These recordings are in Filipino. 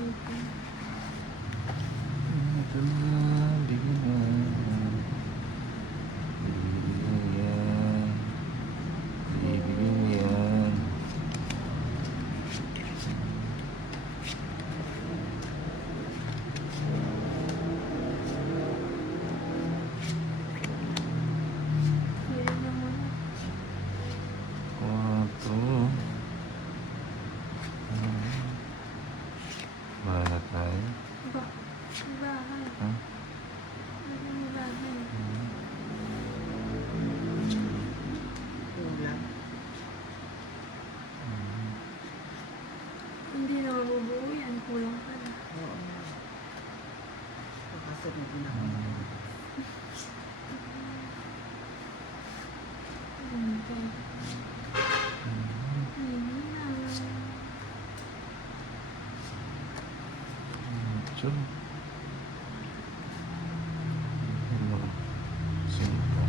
Ito na, bigyan mo. Bibigyan mo yan. Bibigyan mo yan. Kwarto. Bahala tayo. Ha? Hindi na mabubuo yan. Kulang ka na. Oo. Kasunod na ako. Ito. Simple.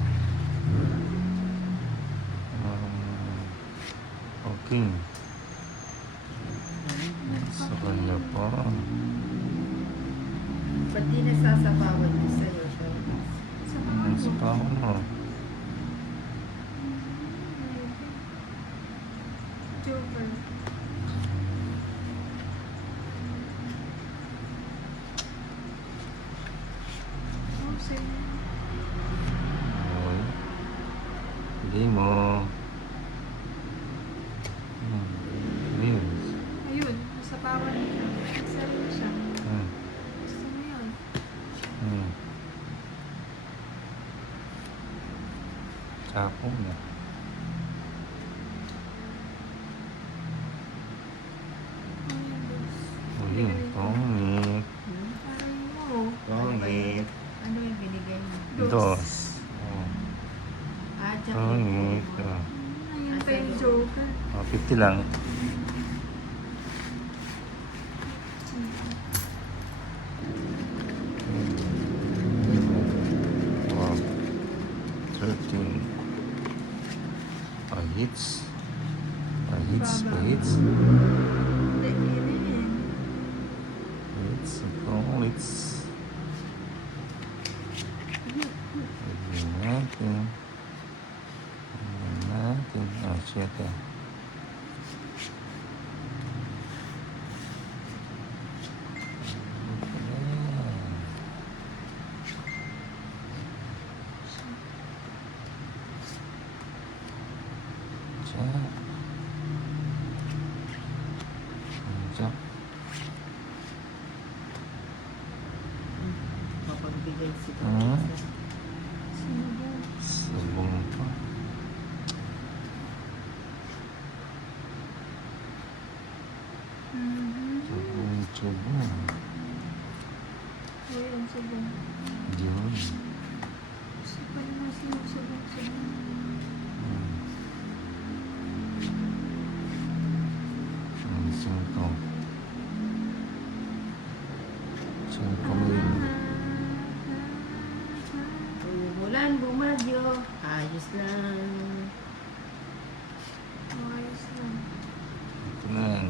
Okay. Sa kanya pa. Ba't di nasasabawan niya sa'yo? Ang sapaw mo. Joker. Oh, sige. Ay. Hindi mo. Yes. Ayun, nasa pawan niya. Sarili siya. Hmm. Gusto mo yun? Hmm. Sapo na. Ano yun, boss? O yun, tongit. Parang mo. Tongit. Ano yung binigay mo? Dos. Oh. Ah, tsaka Tongit. Oh. Ayun pa yung Joker. Oh, 50 lang. Wow. 13. Pahits. Pahits. Pahits. Hindi, rin. Pahits. Pahits. Lagyan natin. Lagyan natin. Oh, shit ah. Mapagbigay si Ah. Sino ba? Sabong pa. Sabong. O yan, sabong. Yun. Gusto pa naman sinusabong-sabong. Ang singko. Singko mo yun. Umulan, bumagyo. Ayos lang. Ayos lang. Ito na yan.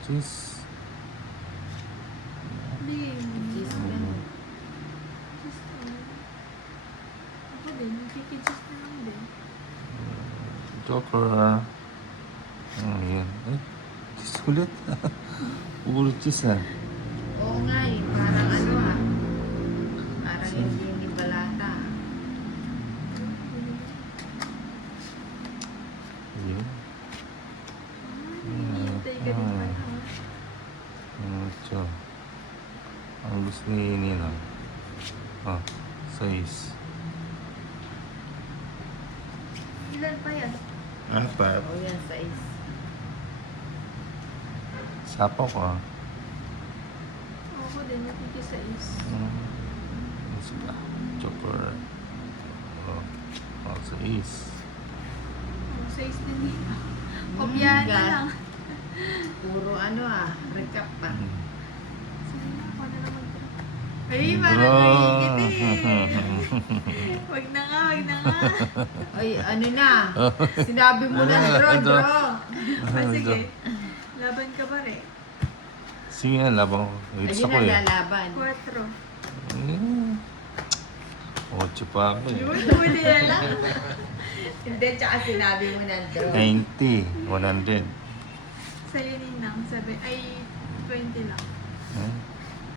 Cheese. Hindi. Cheese lang. Just, ako din, nakikijust na lang din. Joker. Yan. Ay, cheese ulit. Puro cheese ah. Oo nga eh. Parang ano ah. Parang hindi yung balata. Yun. Hintay ka din pala. Ito. Ang gusto ni Nina. Ah, 6. Ilan pa yan? Ano pa? O yan, size. Sapo ko ah. Ako din, nakikisais. Sila. Joker. Oh, 6. Sais din dito. Kopyahan na lang. Puro ano ah. Recap pa. Sige na, ako na naman ito. Ay, parang nahihigit eh. Wag na nga, wag na nga. Ay, ano na. Sinabi mo na draw, draw. Ah, sige. Laban ka Sige nga, laban ko. Hits Ayun ako na eh. lalaban. 4. Ocho pa ako eh. Yun, huli na lang. Hindi, tsaka sinabi mo na draw. 90, 100. Sa'yo ninang, 7, ay 20 lang. Eh?